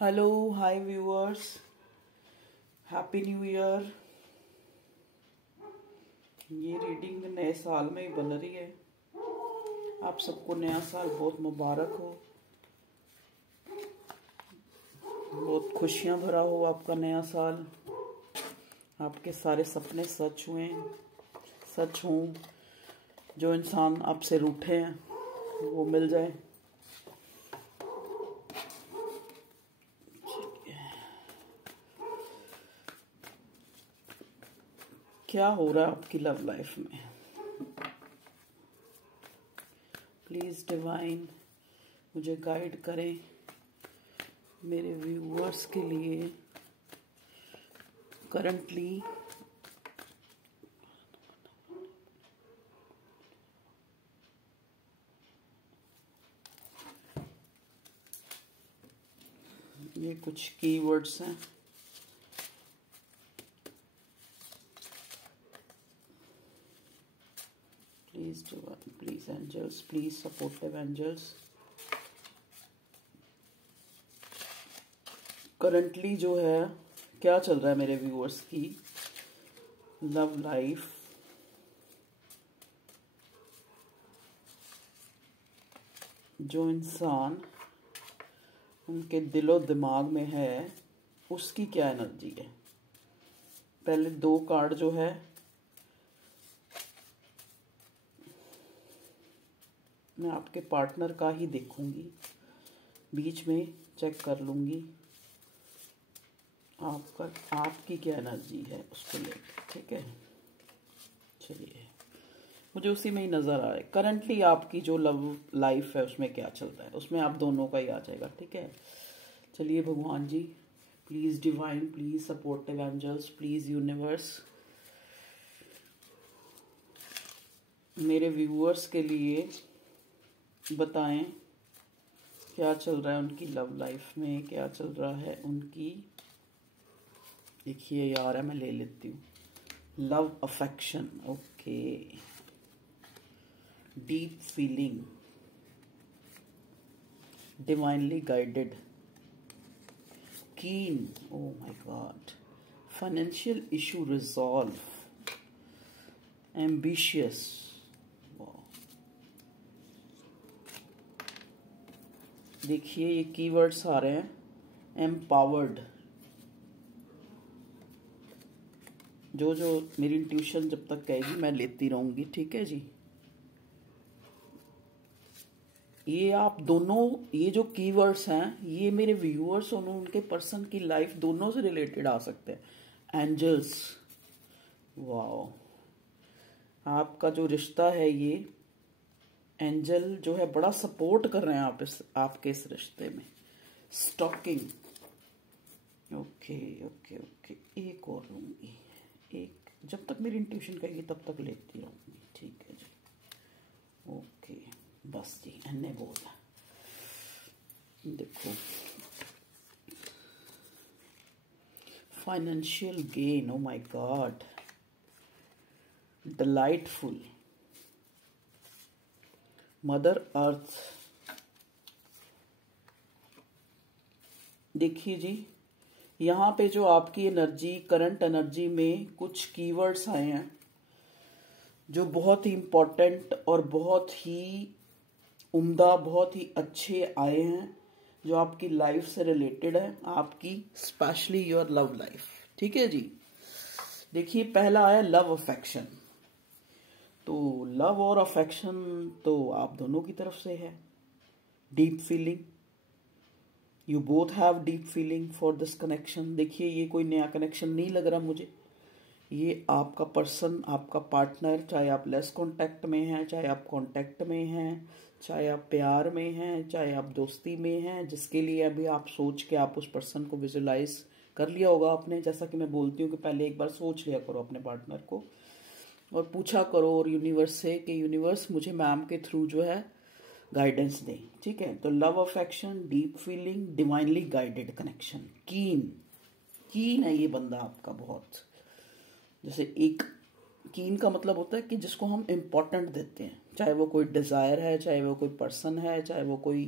Hello hi viewers, happy new year. ये reading नए साल में ही बन रही है। आप सबको नया साल बहुत मुबारक हो, बहुत खुशियां भरा हो आपका नया साल। आपके सारे सपने सच हुए, सच हों। जो इंसान आपसे रूठे हैं वो मिल जाए। क्या हो रहा है आपकी लव लाइफ में? प्लीज़ डिवाइन मुझे गाइड करें मेरे व्यूअर्स के लिए। करंटली ये कुछ कीवर्ड्स हैं। Please angels, please supportive angels. Currently जो है क्या चल रहा है मेरे व्यूअर्स की लव लाइफ। जो इंसान उनके दिलो दिमाग में है उसकी क्या एनर्जी है? पहले दो कार्ड जो है मैं आपके पार्टनर का ही देखूंगी, बीच में चेक कर लूंगी आपकी क्या एनर्जी है उसको लेकर। ठीक है, चलिए, मुझे उसी में ही नज़र आ रहा है। करंटली आपकी जो लव लाइफ है उसमें क्या चल रहा है, उसमें आप दोनों का ही आ जाएगा। ठीक है, चलिए भगवान जी, please divine, please supportive angels, please universe, मेरे व्यूअर्स के लिए बताएं क्या चल रहा है उनकी लव लाइफ में, क्या चल रहा है उनकी। देखिए यार है, मैं ले लेती हूँ। Love affection, okay, deep feeling, divinely guided, keen, oh my God, financial issue resolve, ambitious. देखिए ये कीवर्ड्स आ रहे हैं, एम्पावर्ड। जो जो मेरी इंट्यूशन जब तक कहेगी मैं लेती रहूंगी। ठीक है जी, ये आप दोनों, ये जो कीवर्ड्स हैं ये मेरे व्यूअर्स और उनके पर्सन की लाइफ दोनों से रिलेटेड आ सकते हैं। एंजल्स, वाओ, आपका जो रिश्ता है ये एंजल जो है बड़ा सपोर्ट कर रहे हैं आपके इस रिश्ते में। स्टॉकिंग, ओके ओके ओके, एक और लूंगी, एक, जब तक मेरी इंट्यूशन कहेगी तब तक लेती रहूंगी। ठीक है जी, ओके, बस जी, एने बोला। देखो, financial gain, O my God, delightful, mother earth. देखिए जी, यहाँ पे जो आपकी एनर्जी, करंट एनर्जी में कुछ कीवर्ड्स आए हैं जो बहुत ही इम्पोर्टेंट और बहुत ही उम्दा, बहुत ही अच्छे आए हैं, जो आपकी लाइफ से रिलेटेड है, आपकी स्पेशली योर लव लाइफ। ठीक है जी, देखिए पहला आया लव अफेक्शन। तो लव और अफेक्शन तो आप दोनों की तरफ से है। Deep feeling, you both have deep feeling for this connection. देखिए ये कोई नया कनेक्शन नहीं लग रहा मुझे। ये आपका पर्सन, आपका पार्टनर, चाहे आप लेस कांटेक्ट में हैं, चाहे आप कांटेक्ट में हैं, चाहे आप प्यार में हैं, चाहे आप दोस्ती में हैं, जिसके लिए अभी आप सोच के आप उस पर्सन को विजुलाइज कर लिया होगा आपने। जैसा कि मैं बोलती हूँ कि पहले एक बार सोच लिया करो अपने पार्टनर को और पूछा करो और यूनिवर्स से कि यूनिवर्स मुझे मैम के थ्रू जो है गाइडेंस दें। ठीक है, तो love affection, deep feeling, divinely guided connection, कीन, कीन है ये बंदा आपका बहुत। जैसे एक कीन का मतलब होता है कि जिसको हम इम्पोर्टेंट देते हैं, चाहे वो कोई डिज़ायर है, चाहे वो कोई पर्सन है, चाहे वो कोई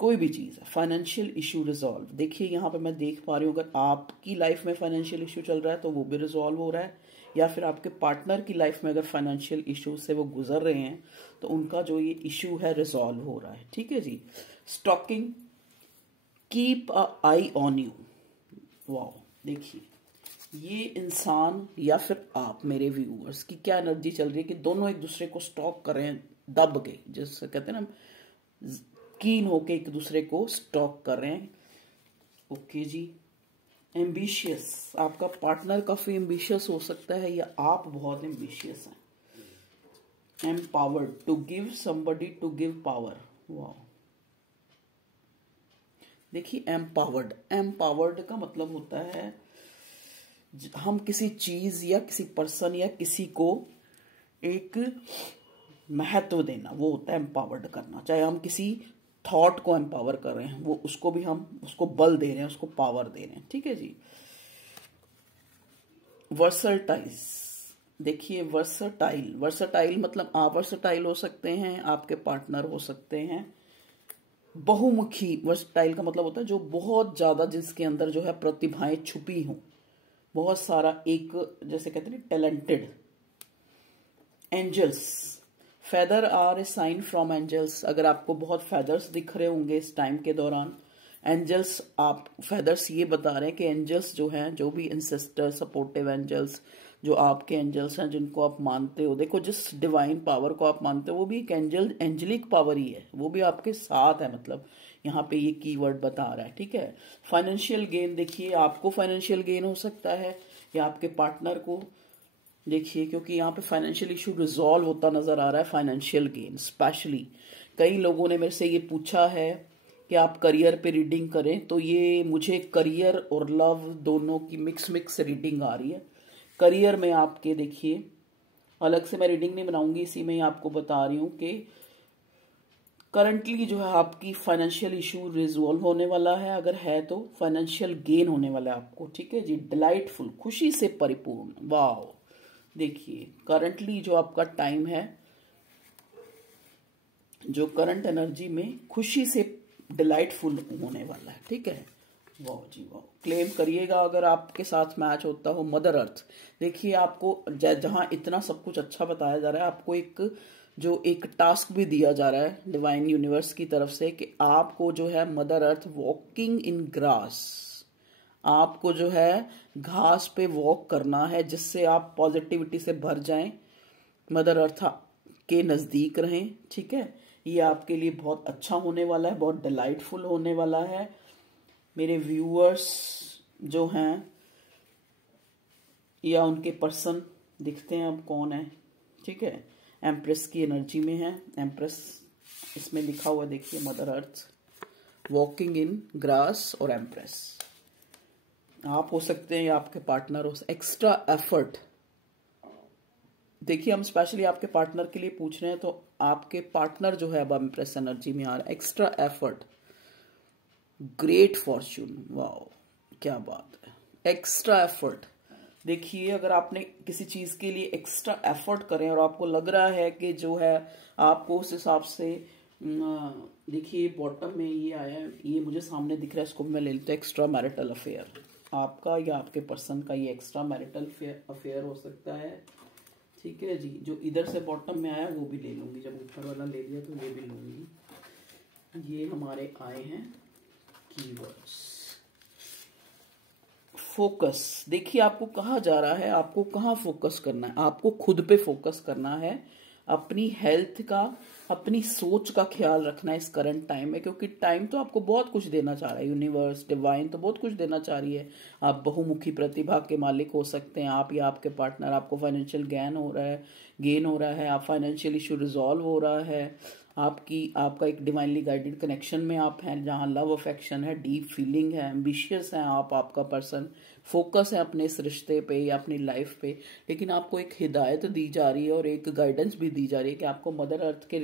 कोई भी चीज़ है, फाइनेंशियल इशू रिजॉल्व। देखिए यहाँ पे मैं देख पा रही हूँ, अगर आपकी लाइफ में फाइनेंशियल इशू चल रहा है तो वो भी रिजॉल्व हो रहा है, या फिर आपके पार्टनर की लाइफ में अगर फाइनेंशियल इशू से वो गुजर रहे हैं तो उनका जो ये इशू है रिजॉल्व हो रहा है। ठीक है जी। Stalking, keep a eye on you. वाह, देखिए ये इंसान या फिर आप मेरे व्यूअर्स की क्या एनर्जी चल रही है कि दोनों एक दूसरे को स्टॉक कर रहे हैं, दब के, जैसे कहते हैं ना, कीन होके एक दूसरे को स्टॉक कर रहे हैं। ओके जी। एम्बिशियस, आपका पार्टनर काफी एम्बिशियस हो सकता है या आप बहुत एम्बिशियस हैं। Empowered, to give somebody to give power. वाह, देखिए एम्पावर्ड, एम्पावर्ड का मतलब होता है हम किसी चीज या किसी पर्सन या किसी को एक महत्व देना, वो होता है एम्पावर्ड करना। चाहे हम किसी थॉट को एम्पावर कर रहे हैं, वो उसको भी हम उसको बल दे रहे हैं, उसको पावर दे रहे हैं। ठीक है जी। वर्सटाइल, देखिए वर्सटाइल, वर्सटाइल मतलब आप वर्सटाइल हो सकते हैं, आपके पार्टनर हो सकते हैं। बहुमुखी, वर्सटाइल का मतलब होता है जो बहुत ज्यादा, जिसके अंदर जो है प्रतिभाएं छुपी हों, बहुत सारा, एक जैसे कहते हैं talented. Angels, feather are a sign from angels. अगर आपको बहुत फेदर्स दिख रहे होंगे इस टाइम के दौरान, एंजल्स, आप फेदर्स ये बता रहे हैं कि एंजल्स जो हैं, जो भी इंसेस्टर सपोर्टिव एंजल्स, जो आपके एंजल्स हैं जिनको आप मानते हो, देखो जिस डिवाइन पावर को आप मानते हो वो भी एक एंजलिक पावर ही है, वो भी आपके साथ है, मतलब यहाँ पे ये कीवर्ड बता रहा है। ठीक है। फाइनेंशियल गेन, देखिए आपको फाइनेंशियल गेन हो सकता है या आपके पार्टनर को, देखिए क्योंकि यहाँ पे फाइनेंशियल इशू रिजॉल्व होता नजर आ रहा है। फाइनेंशियल गेन स्पेशली कई लोगों ने मेरे से ये पूछा है कि आप करियर पे रीडिंग करें, तो ये मुझे करियर और लव दोनों की मिक्स रीडिंग आ रही है। करियर में आपके देखिए, अलग से मैं रीडिंग नहीं बनाऊंगी, इसी में ही आपको बता रही हूँ कि करंटली जो है आपकी फाइनेंशियल इशू रिजॉल्व होने वाला है, अगर है तो फाइनेंशियल गेन होने वाला है आपको। ठीक है जी। डिलाइटफुल, खुशी से परिपूर्ण। वाह, देखिए करंटली जो आपका टाइम है, जो करंट एनर्जी में खुशी से डिलाइटफुल होने वाला है। ठीक है। वाह जी वाह, क्लेम करिएगा अगर आपके साथ मैच होता हो। मदर अर्थ, देखिए आपको जहां इतना सब कुछ अच्छा बताया जा रहा है, आपको एक टास्क भी दिया जा रहा है डिवाइन यूनिवर्स की तरफ से कि आपको जो है mother earth walking in grass, आपको जो है घास पे वॉक करना है जिससे आप पॉजिटिविटी से भर जाएं, मदर अर्थ के नजदीक रहें। ठीक है। ये आपके लिए बहुत अच्छा होने वाला है, बहुत डिलाइटफुल होने वाला है। मेरे व्यूअर्स जो हैं या उनके पर्सन दिखते हैं अब कौन है। ठीक है। एम्प्रेस की एनर्जी में है, एम्प्रेस इसमें लिखा हुआ देखिए, mother earth walking in grass और एम्प्रेस। आप हो सकते हैं या आपके पार्टनर हो। एक्स्ट्रा एफर्ट, देखिए हम स्पेशली आपके पार्टनर के लिए पूछ रहे हैं, तो आपके पार्टनर जो है अब एम्प्रेस एनर्जी में आ रहा है। Extra effort, great Fortune. वाह, क्या बात है। एक्स्ट्रा एफर्ट, देखिए अगर आपने किसी चीज के लिए एक्स्ट्रा एफर्ट करें और आपको लग रहा है कि जो है आपको उस हिसाब से, देखिए बॉटम में ये आया है, ये मुझे सामने दिख रहा है, इसको मैं ले लेता हूँ। एक्स्ट्रा मैरिटल अफेयर, आपका या आपके पर्सन का ये एक्स्ट्रा मैरिटल अफेयर हो सकता है। ठीक है जी। जो इधर से बॉटम में आया वो भी ले लूंगी, जब ऊपर वाला ले लिया तो ये भी लूंगी। ये हमारे आए हैं कीवर्ड्स। फोकस, देखिए आपको कहा जा रहा है, आपको कहाँ फोकस करना है, आपको खुद पे फोकस करना है, अपनी हेल्थ का, अपनी सोच का ख्याल रखना है इस करंट टाइम में, क्योंकि टाइम तो आपको बहुत कुछ देना चाह रहा है, यूनिवर्स डिवाइन तो बहुत कुछ देना चाह रही है। आप बहुमुखी प्रतिभा के मालिक हो सकते हैं, आप या आपके पार्टनर, आपको फाइनेंशियल गेन हो रहा है, आप फाइनेंशियल इशू रिजॉल्व हो रहा है, आपका एक डिवाइनली गाइडेड कनेक्शन में आप हैं जहां लव अफेक्शन है, डीप फीलिंग है, एम्बिशियस है आप, आपका पर्सन फोकस है अपने इस रिश्ते पे या अपनी लाइफ पे। लेकिन आपको एक हिदायत दी जा रही है और एक गाइडेंस भी दी जा रही है कि आपको मदर अर्थ के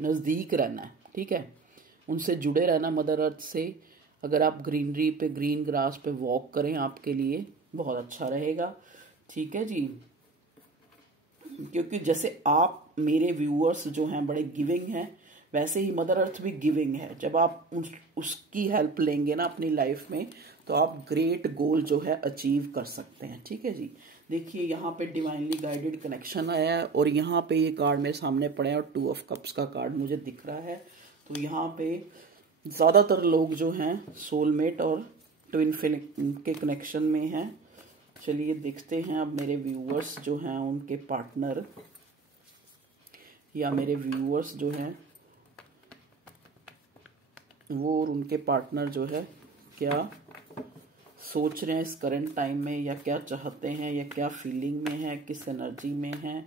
नज़दीक रहना है। ठीक है। उनसे जुड़े रहना मदर अर्थ से। अगर आप ग्रीनरी पे, ग्रीन ग्रास पे वॉक करें, आपके लिए बहुत अच्छा रहेगा। ठीक है जी। क्योंकि जैसे आप मेरे व्यूअर्स जो हैं बड़े गिविंग हैं, वैसे ही मदर अर्थ भी गिविंग है। जब आप उसकी हेल्प लेंगे ना अपनी लाइफ में, तो आप ग्रेट गोल जो है अचीव कर सकते हैं। ठीक है जी। देखिए यहाँ पे डिवाइनली गाइडेड कनेक्शन आया है, और यहाँ पे ये कार्ड मेरे सामने पड़े हैं, और 2 ऑफ कप्स का कार्ड मुझे दिख रहा है। तो यहाँ पे ज़्यादातर लोग जो हैं सोलमेट और ट्विन फ्लेम के कनेक्शन में हैं। चलिए देखते हैं अब मेरे व्यूअर्स जो हैं उनके पार्टनर, या मेरे व्यूअर्स जो हैं वो और उनके पार्टनर जो है क्या सोच रहे हैं इस करंट टाइम में, या क्या चाहते हैं, या क्या फीलिंग में है, किस एनर्जी में है।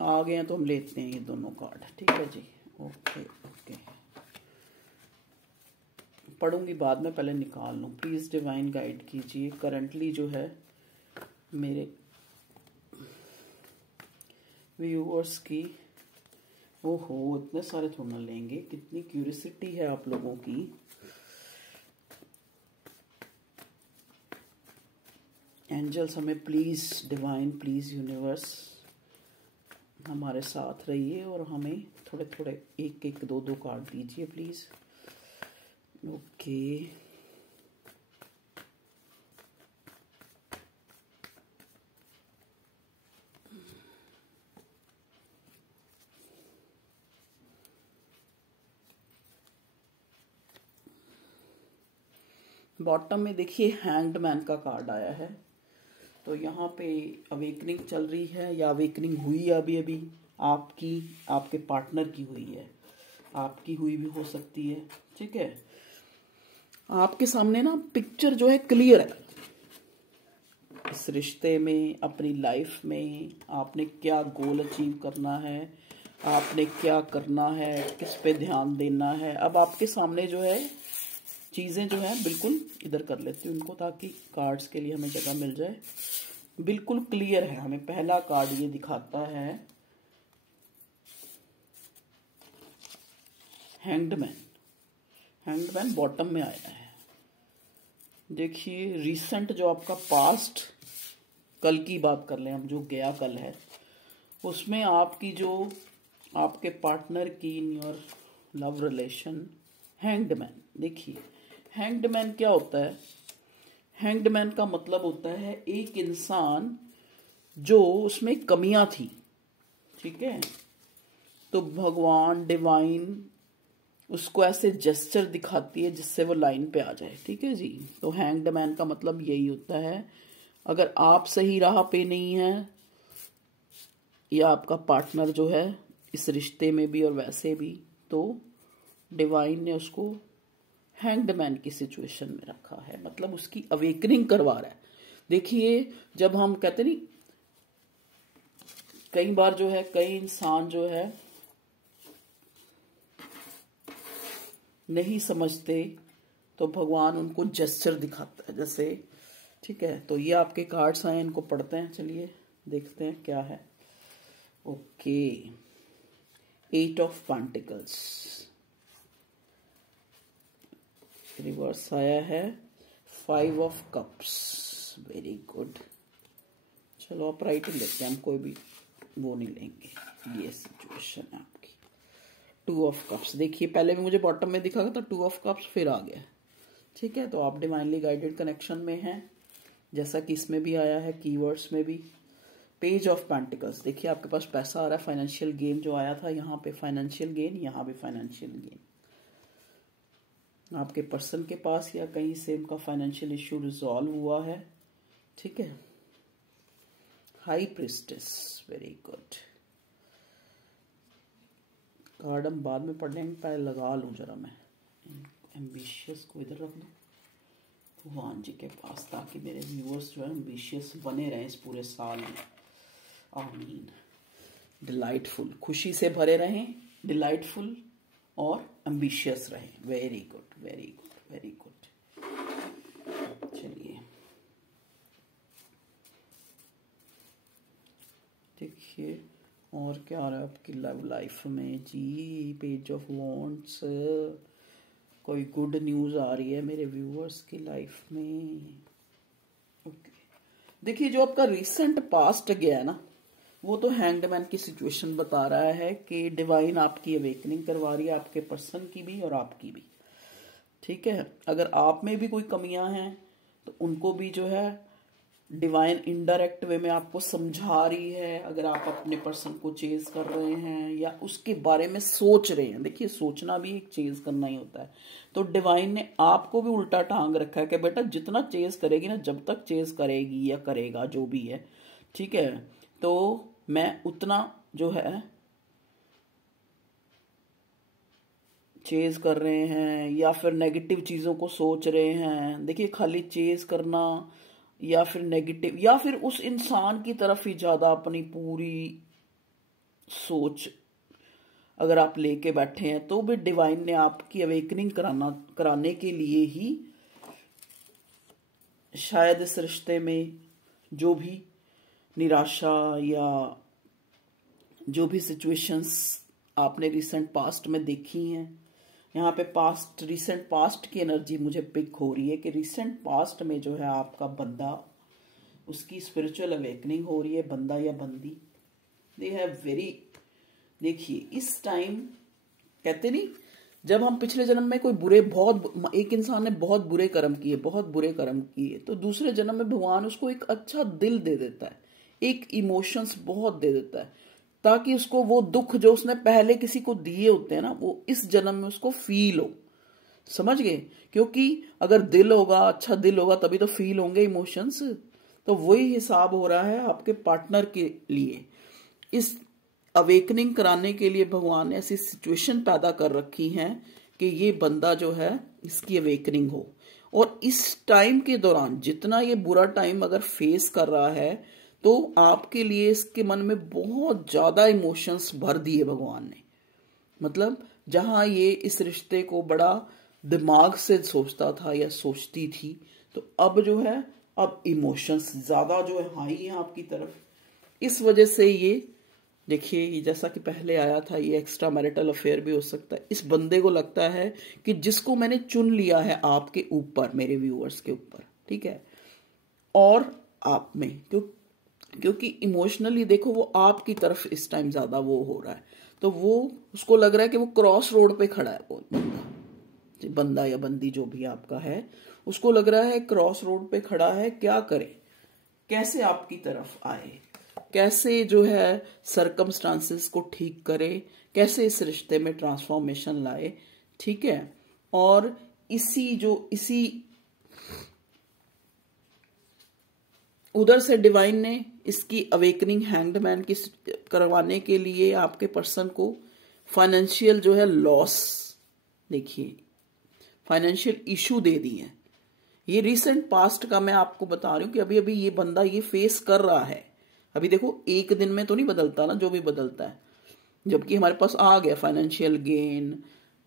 आ गए हैं तो हम लेते हैं ये दोनों कार्ड। ठीक है जी। ओके ओके, पढ़ूंगी बाद में, पहले निकाल लूँ। प्लीज़ डिवाइन गाइड कीजिए करंटली जो है मेरे व्यूअर्स की। ओहो, इतने सारे थोड़ा लेंगे, कितनी क्यूरियोसिटी है आप लोगों की। एंजल्स हमें प्लीज़ डिवाइन, प्लीज़ यूनिवर्स हमारे साथ रहिए, और हमें थोड़े थोड़े एक एक दो दो कार्ड दीजिए प्लीज़। ओके, बॉटम में देखिए हैंग्ड मैन का कार्ड आया है। तो यहाँ पे अवेकनिंग चल रही है, या अवेकनिंग हुई है अभी अभी आपकी, आपके पार्टनर की हुई है, आपकी हुई भी हो सकती है। ठीक है, आपके सामने ना पिक्चर जो है क्लियर है इस रिश्ते में, अपनी लाइफ में आपने क्या गोल अचीव करना है, आपने क्या करना है, किस पे ध्यान देना है। अब आपके सामने जो है चीज़ें जो है बिल्कुल, इधर कर लेती हूँ उनको ताकि कार्ड्स के लिए हमें जगह मिल जाए। बिल्कुल क्लियर है। हमें पहला कार्ड ये दिखाता है hanged man. Hanged man bottom में आया है। देखिए रिसेंट जो आपका पास्ट, कल की बात कर लें हम, जो गया कल है, उसमें आपकी जो आपके पार्टनर की in your love relation, hanged man. देखिए हैंग्ड मैन क्या होता है? हैंग्ड मैन का मतलब होता है एक इंसान जो उसमें कमियां थी। ठीक है, तो भगवान डिवाइन उसको ऐसे जेस्चर दिखाती है जिससे वो लाइन पे आ जाए। ठीक है जी। तो हैंग्ड मैन का मतलब यही होता है, अगर आप सही राह पे नहीं है, या आपका पार्टनर जो है इस रिश्ते में भी और वैसे भी, तो डिवाइन ने उसको हैंग्ड मैन की सिचुएशन में रखा है, मतलब उसकी अवेकनिंग करवा रहा है। देखिए जब हम कहते नहीं, कई बार जो है कई इंसान जो है नहीं समझते, तो भगवान उनको जेस्चर दिखाता है जैसे। ठीक है, तो ये आपके कार्ड्स आए, इनको पढ़ते हैं। चलिए देखते हैं क्या है। ओके, 8 ऑफ पेंटिकल्स रिवर्स आया है, 5 ऑफ कप्स। Very good. चलो आप राइट ही लेते हैं, हम कोई भी वो नहीं लेंगे। ये सिचुएशन है आपकी। 2 ऑफ कप्स। देखिए पहले भी मुझे बॉटम में दिखा था 2 ऑफ कप्स, फिर आ गया। ठीक है, तो आप डिवाइनली गाइडेड कनेक्शन में हैं, जैसा कि इसमें भी आया है, कीवर्ड्स में भी। Page of pentacles. देखिए आपके पास पैसा आ रहा है, फाइनेंशियल गेन जो आया था, यहाँ पे फाइनेंशियल गेन, यहाँ भी फाइनेंशियल गेन। आपके पर्सन के पास या कहीं से उनका फाइनेंशियल इश्यू रिजॉल्व हुआ है। ठीक है, high priestess. Very good. Card हम बाद में पढ़ने में, पहले लगा लूँ जरा मैं। एम्बिशियस को इधर रख दूँ भगवान जी के पास, ताकि मेरे व्यूअर्स जो है एम्बिशियस बने रहें इस पूरे साल में। आमीन। डिलाइटफुल, खुशी से भरे रहें, डिलाइटफुल और एम्बिशियस रहें। Very good, very good, very good. चलिए देखिए और क्या आ रहा है आपकी लव लाइफ में जी। पेज ऑफ वॉन्ड्स, कोई गुड न्यूज़ आ रही है मेरे व्यूअर्स की लाइफ में। ओके, देखिए जो आपका रिसेंट पास्ट गया है ना, वो तो हैंगड की सिचुएशन बता रहा है कि डिवाइन आपकी अवेकनिंग करवा रही है, आपके पर्सन की भी और आपकी भी। ठीक है, अगर आप में भी कोई कमियां हैं तो उनको भी जो है डिवाइन इनडायरेक्ट वे में आपको समझा रही है। अगर आप अपने पर्सन को चेज कर रहे हैं या उसके बारे में सोच रहे हैं, देखिए सोचना भी एक चेज करना ही होता है, तो डिवाइन ने आपको भी उल्टा टांग रखा है कि बेटा जितना चेज करेगी ना, जब तक चेज करेगी या करेगा जो भी है, ठीक है, तो मैं उतना जो है चेज कर रहे हैं या फिर नेगेटिव चीजों को सोच रहे हैं। देखिए खाली चेज करना या फिर नेगेटिव या फिर उस इंसान की तरफ ही ज्यादा अपनी पूरी सोच अगर आप लेके बैठे हैं, तो भी डिवाइन ने आपकी अवेकनिंग कराने के लिए ही शायद इस रिश्ते में जो भी निराशा या जो भी सिचुएशंस आपने रिसेंट पास्ट में देखी हैं, यहाँ पे रिसेंट पास्ट की एनर्जी मुझे पिक हो रही है कि रिसेंट पास्ट में जो है आपका बंदा, उसकी स्पिरिचुअल अवेकनिंग हो रही है, बंदा या बंदी। दे हैव वेरी, देखिए इस टाइम कहते नहीं, जब हम पिछले जन्म में कोई एक इंसान ने बहुत बुरे कर्म किए, तो दूसरे जन्म में भगवान उसको एक अच्छा दिल दे देता है, एक इमोशंस बहुत दे देता है, ताकि उसको वो दुख जो उसने पहले किसी को दिए होते हैं ना, वो इस जन्म में उसको फील हो। समझ गए? क्योंकि अगर दिल होगा, अच्छा दिल होगा, तभी तो फील होंगे इमोशंस। तो वही हिसाब हो रहा है आपके पार्टनर के लिए। इस अवेकनिंग कराने के लिए भगवान ने ऐसी सिचुएशन पैदा कर रखी है कि ये बंदा जो है इसकी अवेकनिंग हो। और इस टाइम के दौरान जितना ये बुरा टाइम अगर फेस कर रहा है, तो आपके लिए इसके मन में बहुत ज्यादा इमोशंस भर दिए भगवान ने। मतलब जहां ये इस रिश्ते को बड़ा दिमाग से सोचता था या सोचती थी, तो अब जो है अब इमोशंस ज्यादा जो है हाई है आपकी तरफ। इस वजह से ये देखिए, ये जैसा कि पहले आया था, ये एक्स्ट्रा मैरिटल अफेयर भी हो सकता है। इस बंदे को लगता है कि जिसको मैंने चुन लिया है आपके ऊपर, मेरे व्यूअर्स के ऊपर, ठीक है, और आप में क्योंकि इमोशनली देखो वो आपकी तरफ इस टाइम ज्यादा वो हो रहा है, तो वो उसको लग रहा है कि वो क्रॉस रोड पे खड़ा है। वो बंदा या बंदी जो भी आपका है, उसको लग रहा है क्रॉस रोड पे खड़ा है, क्या करे, कैसे आपकी तरफ आए, कैसे जो है सरकमस्टांसेस को ठीक करे, कैसे इस रिश्ते में ट्रांसफॉर्मेशन लाए। ठीक है, और इसी उधर से डिवाइन ने इसकी अवेकनिंग हैंगड की करवाने के लिए आपके पर्सन को फाइनेंशियल जो है लॉस, देखिए फाइनेंशियल इशू दे दिए। ये रिसेंट पास्ट का मैं आपको बता रही हूँ कि अभी अभी ये बंदा ये फेस कर रहा है। अभी देखो एक दिन में तो नहीं बदलता ना जो भी बदलता है, जबकि हमारे पास आ गया financial gain,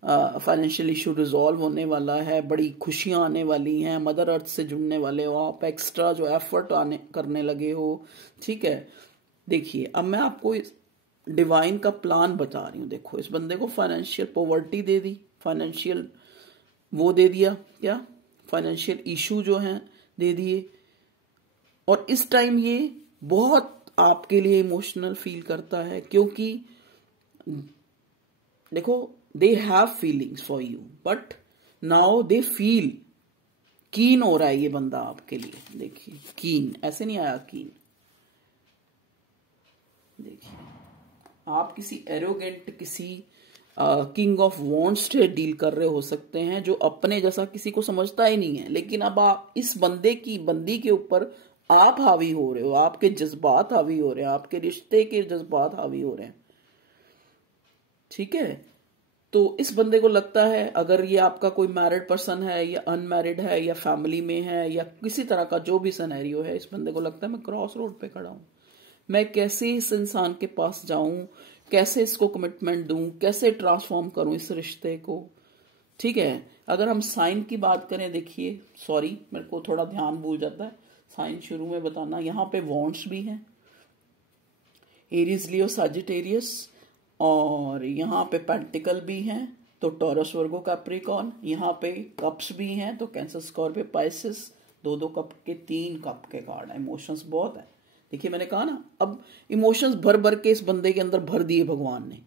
financial issue resolve होने वाला है, बड़ी खुशियां आने वाली हैं, मदर अर्थ से जुड़ने वाले हो आप, एक्स्ट्रा जो एफर्ट करने लगे हो। ठीक है, देखिए अब मैं आपको इस डिवाइन का प्लान बता रही हूँ। देखो इस बंदे को फाइनेंशियल पॉवर्टी दे दी, फाइनेंशियल वो दे दिया, क्या फाइनेंशियल इशू जो है दे दिए, और इस टाइम ये बहुत आपके लिए इमोशनल फील करता है, क्योंकि देखो they have feelings for you, but now they feel, कीन हो रहा है ये बंदा आपके लिए। देखिए कीन, ऐसे नहीं आया कीन, देखिए आप किसी एरोगेंट, किसी किंग ऑफ वॉन्ड्स से डील कर रहे हो सकते हैं, जो अपने जैसा किसी को समझता ही नहीं है, लेकिन अब आप इस बंदी के ऊपर आप हावी हो रहे हो, आपके जज्बात हावी हो रहे हैं, आपके रिश्ते के जज्बात हावी हो रहे हैं। ठीक है, तो इस बंदे को लगता है, अगर ये आपका कोई मैरिड पर्सन है या अनमैरिड है या फैमिली में है या किसी तरह का जो भी सिनेरियो है, इस बंदे को लगता है मैं क्रॉस रोड पे खड़ा हूं, मैं कैसे इस इंसान के पास जाऊं, कैसे इसको कमिटमेंट दूं, कैसे ट्रांसफॉर्म करूं इस रिश्ते को। ठीक है, अगर हम साइन की बात करें, देखिए सॉरी मेरे को थोड़ा ध्यान भूल जाता है साइन शुरू में बताना। यहाँ पे वॉन्ड्स भी हैं, एरीज लियो सजिटेरियस, और यहाँ पे पेंटिकल भी हैं, तो टॉरस वर्गो कैप्रिकॉर्न। यहाँ पे कप्स भी हैं, तो कैंसर स्कॉर्पियो पाइसेस, 2-2 कप के 3 कप के कार्ड। इमोशंस बहुत है, देखिए मैंने कहा ना, अब इमोशंस भर भर के इस बंदे के अंदर भर दिए भगवान ने।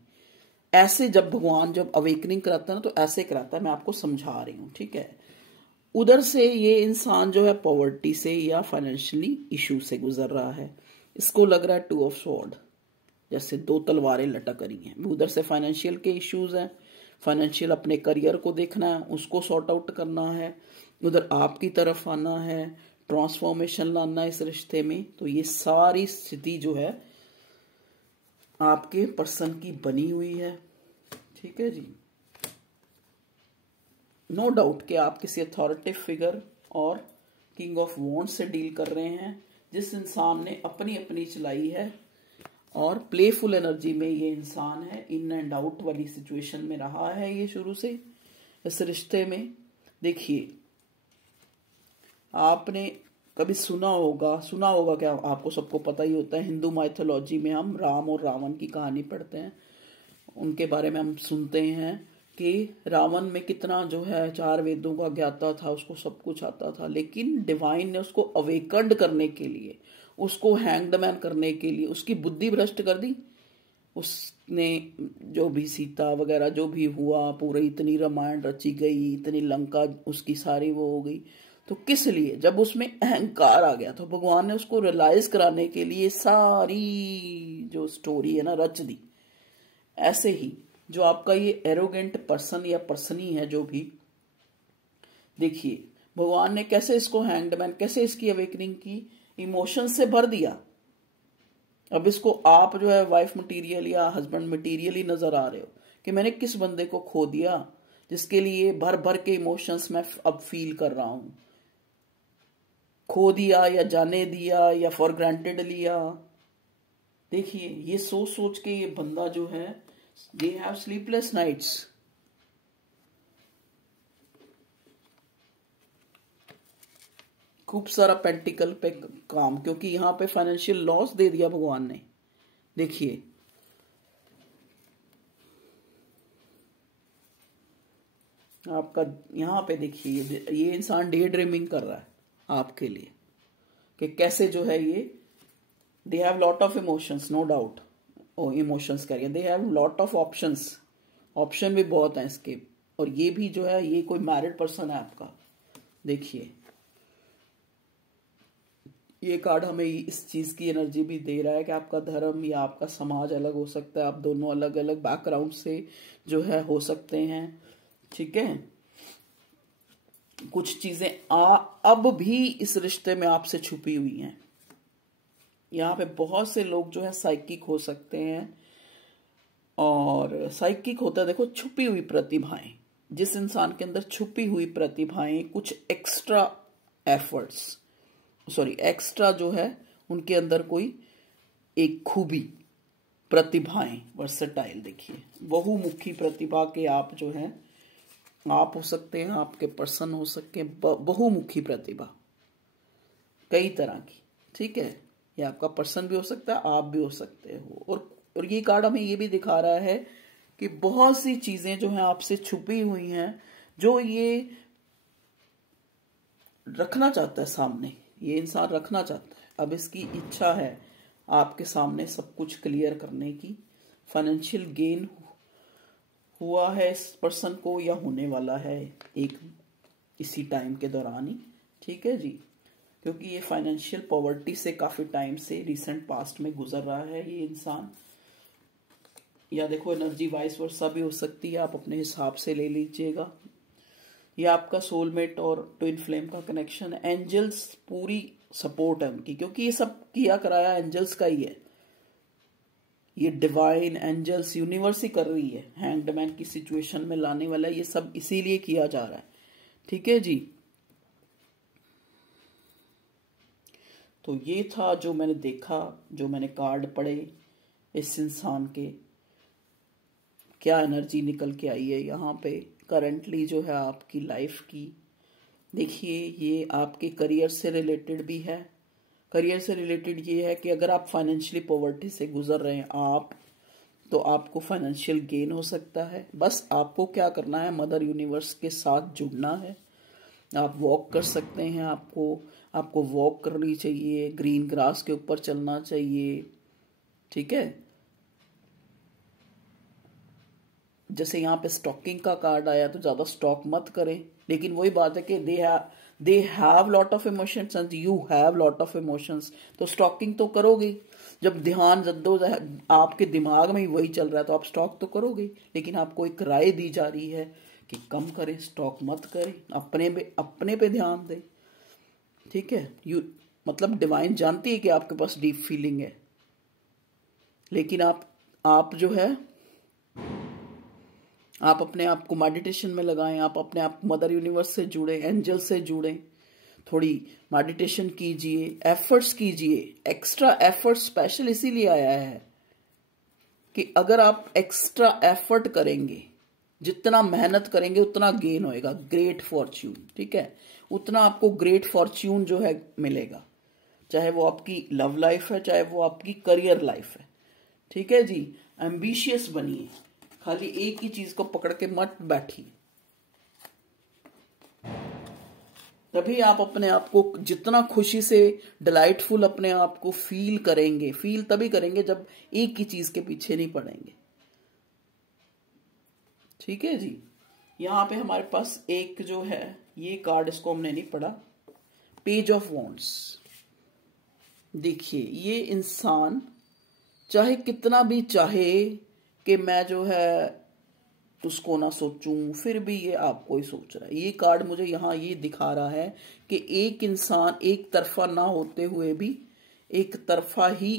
ऐसे जब भगवान जब अवेकनिंग कराता है ना, तो ऐसे कराता है, मैं आपको समझा रही हूँ, ठीक है। उधर से ये इंसान जो है पॉवर्टी से या फाइनेंशियली इशू से गुजर रहा है, इसको लग रहा है 2 ऑफ स्वॉर्ड, जैसे 2 तलवारें लटक रही हैं। उधर से फाइनेंशियल के इश्यूज हैं, फाइनेंशियल अपने करियर को देखना है, उसको सॉर्ट आउट करना है, उधर आपकी तरफ आना है, ट्रांसफॉर्मेशन लाना है इस रिश्ते में। तो ये सारी स्थिति जो है आपके पर्सन की बनी हुई है, ठीक है जी। नो डाउट कि आप किसी अथॉरिटी फिगर और किंग ऑफ वॉन्ड्स से डील कर रहे हैं, जिस इंसान ने अपनी अपनी चलाई है और प्लेफुल एनर्जी में ये इंसान है, इन एंड आउट वाली सिचुएशन में रहा है ये शुरू से इस रिश्ते में। देखिए आपने कभी सुना होगा क्या, आपको सबको पता ही होता है, हिंदू माइथोलॉजी में हम राम और रावण की कहानी पढ़ते हैं, उनके बारे में हम सुनते हैं कि रावण में कितना जो है 4 वेदों का ज्ञाता था, उसको सब कुछ आता था, लेकिन डिवाइन ने उसको अवेकंड करने के लिए, उसको हैंग्ड मैन करने के लिए उसकी बुद्धि भ्रष्ट कर दी। उसने जो भी सीता वगैरह जो भी हुआ, पूरी इतनी रामायण रची गई, इतनी लंका उसकी सारी वो हो गई, तो किस लिए? जब उसमें अहंकार आ गया तो भगवान ने उसको रियलाइज कराने के लिए सारी जो स्टोरी है ना रच दी। ऐसे ही जो आपका ये एरोगेंट पर्सन या पर्सनी है जो भी, देखिए भगवान ने कैसे इसको हैंगडमैन, कैसे इसकी अवेकनिंग की, इमोशन से भर दिया। अब इसको आप जो है वाइफ मटेरियल या हस्बैंड मटेरियल ही नजर आ रहे हो कि मैंने किस बंदे को खो दिया जिसके लिए भर भर के इमोशंस मैं अब फील कर रहा हूं। खो दिया या जाने दिया या फॉर ग्रांटेड लिया। देखिए ये सोच सोच के ये बंदा जो है, दे हैव स्लीपलेस नाइट्स। खूब सारा पेंटिकल पे काम, क्योंकि यहां पे फाइनेंशियल लॉस दे दिया भगवान ने। देखिए आपका यहां पे देखिए ये इंसान डे ड्रीमिंग कर रहा है आपके लिए कि कैसे जो है ये, they have lot of emotions, no doubt, ओ इमोशंस कह रही है, they have lot of options, option भी बहुत हैं इसके। और ये भी जो है ये कोई मैरिड पर्सन है आपका। देखिए ये कार्ड हमें इस चीज की एनर्जी भी दे रहा है कि आपका धर्म या आपका समाज अलग हो सकता है, आप दोनों अलग अलग बैकग्राउंड से जो है हो सकते हैं, ठीक है। कुछ चीजें अब भी इस रिश्ते में आपसे छुपी हुई हैं। यहाँ पे बहुत से लोग जो है साइकिक हो सकते हैं, और साइकिक होता है देखो छुपी हुई प्रतिभाएं, जिस इंसान के अंदर छुपी हुई प्रतिभाएं, कुछ एक्स्ट्रा एफर्ट्स, सॉरी एक्स्ट्रा जो है उनके अंदर कोई एक खूबी, प्रतिभाएं, वर्सेटाइल। देखिए बहुमुखी प्रतिभा के आप जो है, आप हो सकते हैं, आपके पर्सन हो सकते हैं, बहुमुखी प्रतिभा कई तरह की, ठीक है। ये आपका पर्सन भी हो सकता है, आप भी हो सकते हो। और ये कार्ड हमें ये भी दिखा रहा है कि बहुत सी चीजें जो हैं आपसे छुपी हुई हैं, जो ये रखना चाहता है सामने, ये इंसान रखना चाहता है। अब इसकी इच्छा है आपके सामने सब कुछ क्लियर करने की। फाइनेंशियल गेन हुआ है इस पर्सन को या होने वाला है एक इसी टाइम के दौरान ही, ठीक है जी। क्योंकि ये फाइनेंशियल पॉवर्टी से काफी टाइम से रिसेंट पास्ट में गुजर रहा है ये इंसान। या देखो एनर्जी वाइस वर्सा भी हो सकती है, आप अपने हिसाब से ले लीजिएगा। ये आपका सोलमेट और ट्विन फ्लेम का कनेक्शन है। एंजल्स पूरी सपोर्ट है उनकी, क्योंकि ये सब किया कराया एंजल्स का ही है। ये डिवाइन एंजल्स यूनिवर्स ही कर रही है, हैंगडमैन की सिचुएशन में लाने वाला ये सब इसीलिए किया जा रहा है, ठीक है जी। तो ये था जो मैंने देखा, जो मैंने कार्ड पढ़े, इस इंसान के क्या एनर्जी निकल के आई है यहाँ पे करंटली जो है आपकी लाइफ की। देखिए ये आपके करियर से रिलेटेड भी है। करियर से रिलेटेड ये है कि अगर आप फाइनेंशियली पॉवर्टी से गुजर रहे हैं आप, तो आपको फाइनेंशियल गेन हो सकता है। बस आपको क्या करना है, मदर यूनिवर्स के साथ जुड़ना है, आप वॉक कर सकते हैं, आपको वॉक करनी चाहिए, ग्रीन ग्रास के ऊपर चलना चाहिए। ठीक है, जैसे यहाँ पे स्टॉकिंग का कार्ड आया तो ज्यादा स्टॉक मत करें, लेकिन वही बात है कि दे have lot of emotions and you have lot of emotions, तो स्टॉकिंग तो करोगे। जब ध्यान जद्दोजहद आपके दिमाग में ही वही चल रहा है तो आप स्टॉक तो करोगे, लेकिन आपको एक राय दी जा रही है कि कम करें, स्टॉक मत करें, अपने पे ध्यान दें। ठीक है, मतलब डिवाइन जानती है कि आपके पास डीप फीलिंग है, लेकिन आप जो है आप अपने आप को मेडिटेशन में लगाएं, आप अपने आप मदर यूनिवर्स से जुड़े, एंजल से जुड़े, थोड़ी मेडिटेशन कीजिए, एफर्ट्स कीजिए। एक्स्ट्रा एफर्ट स्पेशल इसीलिए आया है कि अगर आप एक्स्ट्रा एफर्ट करेंगे, जितना मेहनत करेंगे उतना गेन होएगा, ग्रेट फॉर्च्यून। ठीक है, उतना आपको ग्रेट फॉर्च्यून जो है मिलेगा, चाहे वो आपकी लव लाइफ है, चाहे वो आपकी करियर लाइफ है। ठीक है जी, एम्बिशियस बनिए, खाली एक ही चीज को पकड़ के मत बैठिए। तभी आप अपने आप को जितना खुशी से डिलाइटफुल अपने आप को फील करेंगे, फील तभी करेंगे जब एक ही चीज के पीछे नहीं पड़ेंगे। ठीक है जी, यहां पे हमारे पास एक जो है ये कार्ड, इसको हमने नहीं पढ़ा, पेज ऑफ वॉन्ड्स। देखिए, ये इंसान चाहे कितना भी चाहे कि मैं जो है उसको ना सोचूं, फिर भी ये आपको ही सोच रहा है। ये कार्ड मुझे यहाँ ये दिखा रहा है कि एक इंसान एक तरफा ना होते हुए भी एक तरफा ही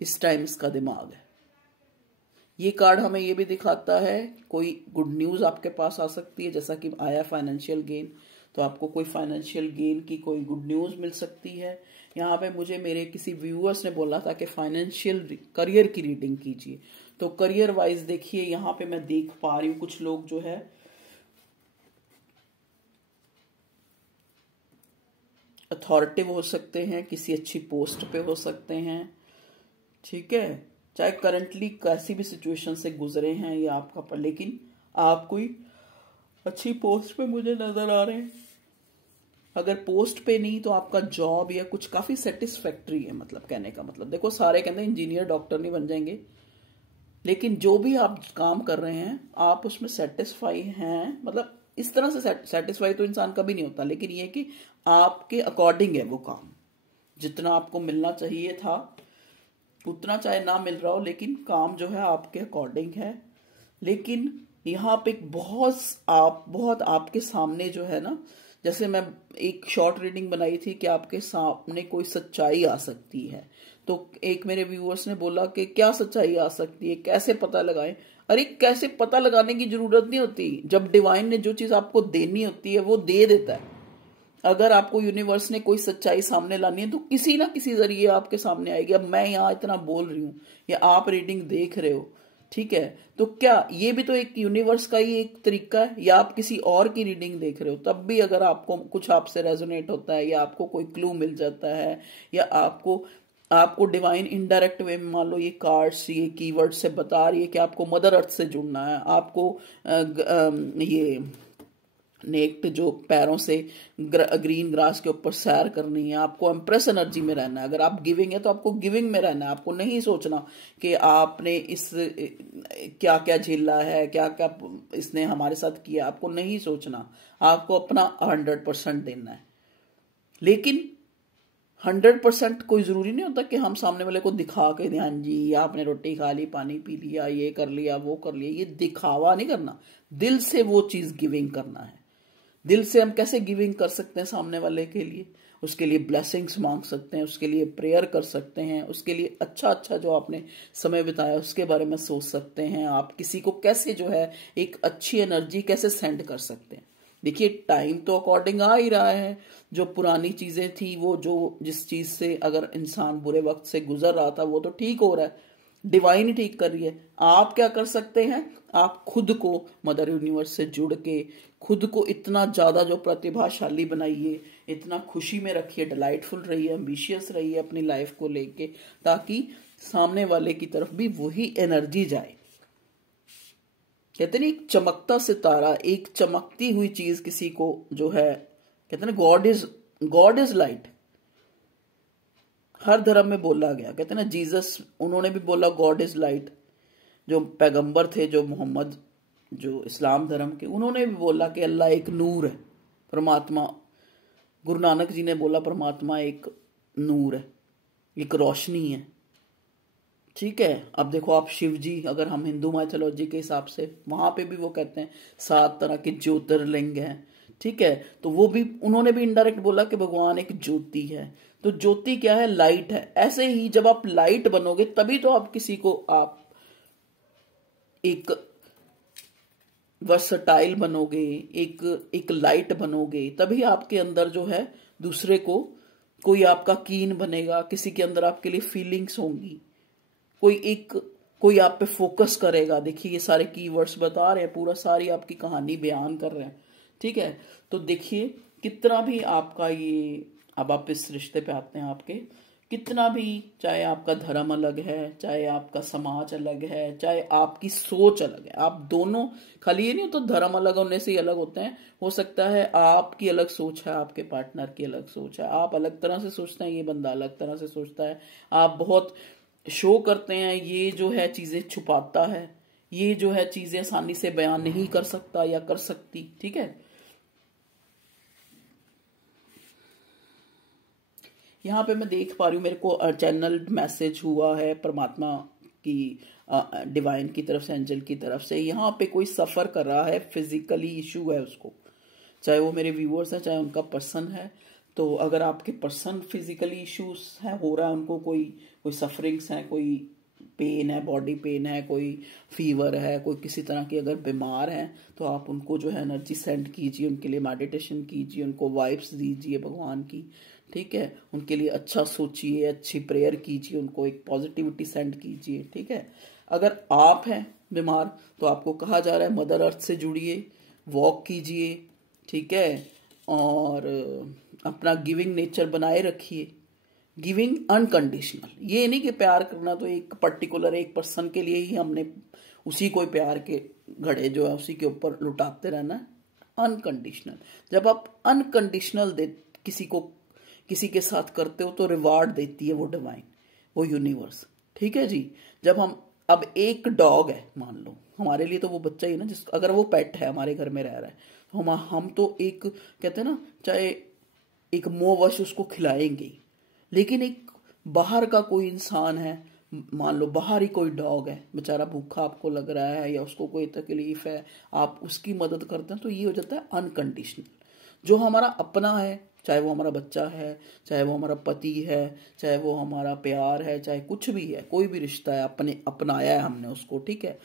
इस टाइम इसका दिमाग है। ये कार्ड हमें ये भी दिखाता है कोई गुड न्यूज आपके पास आ सकती है, जैसा कि आया फाइनेंशियल गेन, तो आपको कोई फाइनेंशियल गेन की कोई गुड न्यूज मिल सकती है। यहाँ पे मुझे मेरे किसी व्यूअर्स ने बोला था कि फाइनेंशियल करियर की रीडिंग कीजिए, तो करियर वाइज देखिए यहाँ पे मैं देख पा रही हूँ कुछ लोग जो है अथॉरिटिव हो सकते हैं, किसी अच्छी पोस्ट पे हो सकते हैं। ठीक है, चाहे करंटली कैसी भी सिचुएशन से गुजरे हैं या आपका पर, लेकिन आप कोई अच्छी पोस्ट पे मुझे नजर आ रहे हैं। अगर पोस्ट पे नहीं तो आपका जॉब या कुछ काफी सेटिस्फैक्ट्री है। मतलब कहने का मतलब, देखो सारे कहते हैं इंजीनियर डॉक्टर नहीं बन जाएंगे, लेकिन जो भी आप काम कर रहे हैं आप उसमें सेटिस्फाई हैं। मतलब इस तरह से सेटिस्फाई तो इंसान कभी नहीं होता, लेकिन ये कि आपके अकॉर्डिंग है वो काम, जितना आपको मिलना चाहिए था उतना चाहे ना मिल रहा हो, लेकिन काम जो है आपके अकॉर्डिंग है। लेकिन यहाँ पे बहुत आपके सामने जो है ना, जैसे मैं एक शॉर्ट रीडिंग बनाई थी कि आपके सामने कोई सच्चाई आ सकती है, तो एक मेरे व्यूअर्स ने बोला कि क्या सच्चाई आ सकती है, कैसे पता लगाएं। अरे कैसे पता लगाने की जरूरत नहीं होती, जब डिवाइन ने जो चीज आपको देनी होती है वो दे देता है। अगर आपको यूनिवर्स ने कोई सच्चाई सामने लानी है तो किसी ना किसी जरिए आपके सामने आएगी। अब मैं यहाँ इतना बोल रही हूँ या आप रीडिंग देख रहे हो, ठीक है, तो क्या ये भी तो एक यूनिवर्स का ही एक तरीका है, या आप किसी और की रीडिंग देख रहे हो तब भी अगर आपको कुछ आपसे रेजोनेट होता है या आपको कोई क्लू मिल जाता है, या आपको डिवाइन इनडायरेक्ट वे में, मान लो ये कार्ड्स ये कीवर्ड से बता रही है कि आपको मदर अर्थ से जुड़ना है, आपको ये नेक्ट जो पैरों से ग्रीन ग्रास के ऊपर सैर करनी है, आपको एम्प्रेस एनर्जी में रहना है। अगर आप गिविंग है तो आपको गिविंग में रहना है। आपको नहीं सोचना कि आपने इस क्या क्या झेला है, क्या क्या इसने हमारे साथ किया, आपको नहीं सोचना। आपको अपना 100% देना है। लेकिन 100% कोई जरूरी नहीं होता कि हम सामने वाले को दिखा के, ध्यान जी आपने रोटी खा ली, पानी पी लिया, ये कर लिया, वो कर लिया। ये दिखावा नहीं करना, दिल से वो चीज गिविंग करना है। दिल से हम कैसे गिविंग कर सकते हैं सामने वाले के लिए? उसके लिए ब्लेसिंग्स मांग सकते हैं, उसके लिए प्रेयर कर सकते हैं, उसके लिए अच्छा जो आपने समय बिताया उसके बारे में सोच सकते हैं। आप किसी को कैसे जो है एक अच्छी एनर्जी कैसे सेंड कर सकते हैं। देखिए टाइम तो अकॉर्डिंग आ ही रहा है। जो पुरानी चीजें थी, वो जो जिस चीज से अगर इंसान बुरे वक्त से गुजर रहा था वो तो ठीक हो रहा है, डिवाइन ही ठीक कर रही है। आप क्या कर सकते हैं? आप खुद को मदर यूनिवर्स से जुड़ के खुद को इतना ज्यादा जो प्रतिभाशाली बनाइए, इतना खुशी में रखिए, डिलाइटफुल रहिए, एम्बिशियस रहिए अपनी लाइफ को लेके, ताकि सामने वाले की तरफ भी वही एनर्जी जाए। कहते हैं एक चमकता सितारा, एक चमकती हुई चीज किसी को जो है, कहते हैं गॉड इज लाइट। हर धर्म में बोला गया, कहते हैं ना जीसस, उन्होंने भी बोला गॉड इज लाइट। जो पैगंबर थे, जो मोहम्मद, जो इस्लाम धर्म के, उन्होंने भी बोला कि अल्लाह एक नूर है, परमात्मा। गुरु नानक जी ने बोला परमात्मा एक नूर है, एक रोशनी है। ठीक है। अब देखो आप शिव जी, अगर हम हिंदू माइथोलॉजी के हिसाब से, वहां पे भी वो कहते हैं 7 तरह के ज्योतिर्लिंग हैं। ठीक है। तो वो भी उन्होंने भी इनडायरेक्ट बोला कि भगवान एक ज्योति है। तो ज्योति क्या है? लाइट है। ऐसे ही जब आप लाइट बनोगे तभी तो आप किसी को, आप एक वर्सटाइल बनोगे, एक लाइट बनोगे, तभी आपके अंदर जो है दूसरे को, कोई आपका कीन बनेगा, किसी के अंदर आपके लिए फीलिंग्स होंगी, कोई आप पे फोकस करेगा। देखिए ये सारे कीवर्ड्स बता रहे हैं, पूरा सारी आपकी कहानी बयान कर रहे हैं। ठीक है। तो देखिए कितना भी आपका ये, अब आप इस रिश्ते पे आते हैं आपके, कितना भी, चाहे आपका धर्म अलग है, चाहे आपका समाज अलग है, चाहे आपकी सोच अलग है, आप दोनों, खाली ये नहीं तो धर्म अलग होने से ही अलग होते हैं, हो सकता है आपकी अलग सोच है, आपके पार्टनर की अलग सोच है, आप अलग तरह से सोचते हैं, ये बंदा अलग तरह से सोचता है, आप बहुत शो करते हैं, ये जो है चीजें छुपाता है, ये जो है चीजें आसानी से बयान नहीं कर सकता या कर सकती। ठीक है। यहाँ पे मैं देख पा रही हूँ, मेरे को चैनल मैसेज हुआ है परमात्मा की, डिवाइन की तरफ से, एंजल की तरफ से। यहाँ पे कोई सफर कर रहा है, फिजिकली इशू है उसको, चाहे वो मेरे व्यूअर्स हैं, चाहे उनका पर्सन है। तो अगर आपके पर्सन फिजिकली इश्यूज है, हो रहा है उनको, कोई सफरिंग्स है, कोई पेन है, बॉडी पेन है, कोई फीवर है, कोई किसी तरह की अगर बीमार है, तो आप उनको जो है एनर्जी सेंड कीजिए, उनके लिए मेडिटेशन कीजिए, उनको वाइब्स दीजिए भगवान की। ठीक है। उनके लिए अच्छा सोचिए, अच्छी प्रेयर कीजिए, उनको एक पॉजिटिविटी सेंड कीजिए। ठीक है। अगर आप हैं बीमार तो आपको कहा जा रहा है मदर अर्थ से जुड़िए, वॉक कीजिए। ठीक है। और अपना गिविंग नेचर बनाए रखिए, गिविंग अनकंडीशनल। ये नहीं कि प्यार करना तो एक पर्टिकुलर एक पर्सन के लिए ही हमने उसी को प्यार के घड़े जो है उसी के ऊपर लुटाते रहना। अनकंडीशनल, जब आप अनकंडीशनल दे किसी के साथ करते हो तो रिवार्ड देती है वो डिवाइन, वो यूनिवर्स। ठीक है जी। जब हम, अब एक डॉग है मान लो, हमारे लिए तो वो बच्चा ही ना, जिस अगर वो पेट है हमारे घर में रह रहा है, तो हम तो एक, कहते हैं ना, चाहे एक मोहवश उसको खिलाएंगे, लेकिन एक बाहर का कोई इंसान है, मान लो बाहर ही कोई डॉग है, बेचारा भूखा आपको लग रहा है या उसको कोई तकलीफ है, आप उसकी मदद करते हैं, तो ये हो जाता है अनकंडीशनल। जो हमारा अपना है, चाहे वो हमारा बच्चा है, चाहे वो हमारा पति है, चाहे वो हमारा प्यार है, चाहे कुछ भी है, कोई भी रिश्ता है, अपने अपनाया है हमने उसको। ठीक है।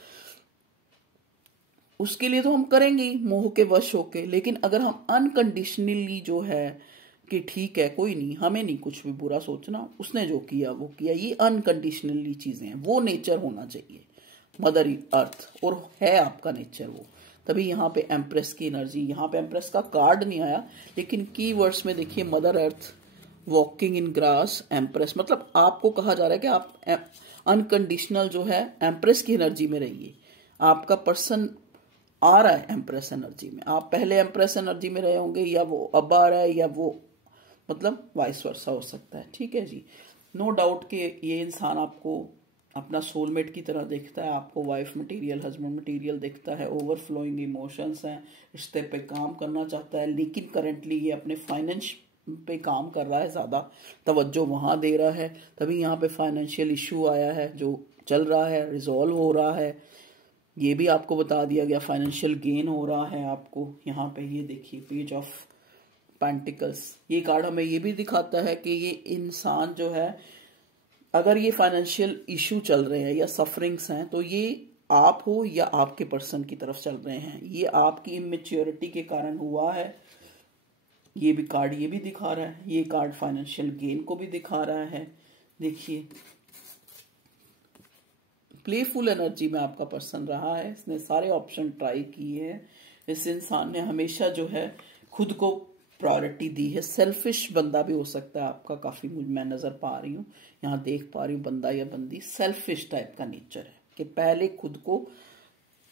उसके लिए तो हम करेंगे ही मोह के वश होके, लेकिन अगर हम अनकंडीशनली जो है कि ठीक है कोई नहीं, हमें नहीं कुछ भी बुरा सोचना, उसने जो किया वो किया, ये अनकंडीशनली चीजें हैं, वो नेचर होना चाहिए मदर अर्थ, और है आपका नेचर वो। तभी यहाँ पे एम्प्रेस की एनर्जी, यहाँ पे एम्प्रेस का कार्ड नहीं आया, लेकिन की वर्ड्स में देखिए mother earth, walking in grass, empress, मतलब आपको कहा जा रहा है कि आप अनकंडीशनल जो है एम्प्रेस की एनर्जी में रहिए। आपका पर्सन आ रहा है एम्प्रेस एनर्जी में, आप पहले एम्प्रेस एनर्जी में रहे होंगे, या वो अब आ रहा है, या वो, मतलब वाइस वर्सा हो सकता है। ठीक है जी। नो डाउट कि ये इंसान आपको अपना सोलमेट की तरह देखता है, आपको वाइफ मटेरियल, हस्बैंड मटेरियल देखता है, ओवरफ्लोइंग इमोशंस हैं, रिश्ते पे काम करना चाहता है, लेकिन करंटली ये अपने फाइनेंस पे काम कर रहा है, ज़्यादा तवज्जो वहाँ दे रहा है, तभी यहाँ पे फाइनेंशियल इशू आया है जो चल रहा है, रिजॉल्व हो रहा है। ये भी आपको बता दिया गया, फाइनेंशियल गेन हो रहा है आपको। यहाँ पे ये देखिए पेज ऑफ पेंटिकल्स, ये कार्ड हमें ये भी दिखाता है कि ये इंसान जो है, अगर ये फाइनेंशियल इशू चल रहे हैं या सफरिंग्स हैं, तो ये आप हो या आपके पर्सन की तरफ चल रहे हैं, ये आपकी इमेच्योरिटी के कारण हुआ है। ये भी कार्ड ये भी दिखा रहा है, ये कार्ड फाइनेंशियल गेन को भी दिखा रहा है। देखिए प्लेफुल एनर्जी में आपका पर्सन रहा है, इसने सारे ऑप्शन ट्राई किए हैं, इस इंसान ने हमेशा जो है खुद को प्रायोरिटी दी है। सेल्फिश बंदा भी हो सकता है आपका, काफी मैं नजर पा रही हूँ, यहाँ देख पा रही हूँ, बंदा या बंदी सेल्फिश टाइप का नेचर है कि पहले खुद को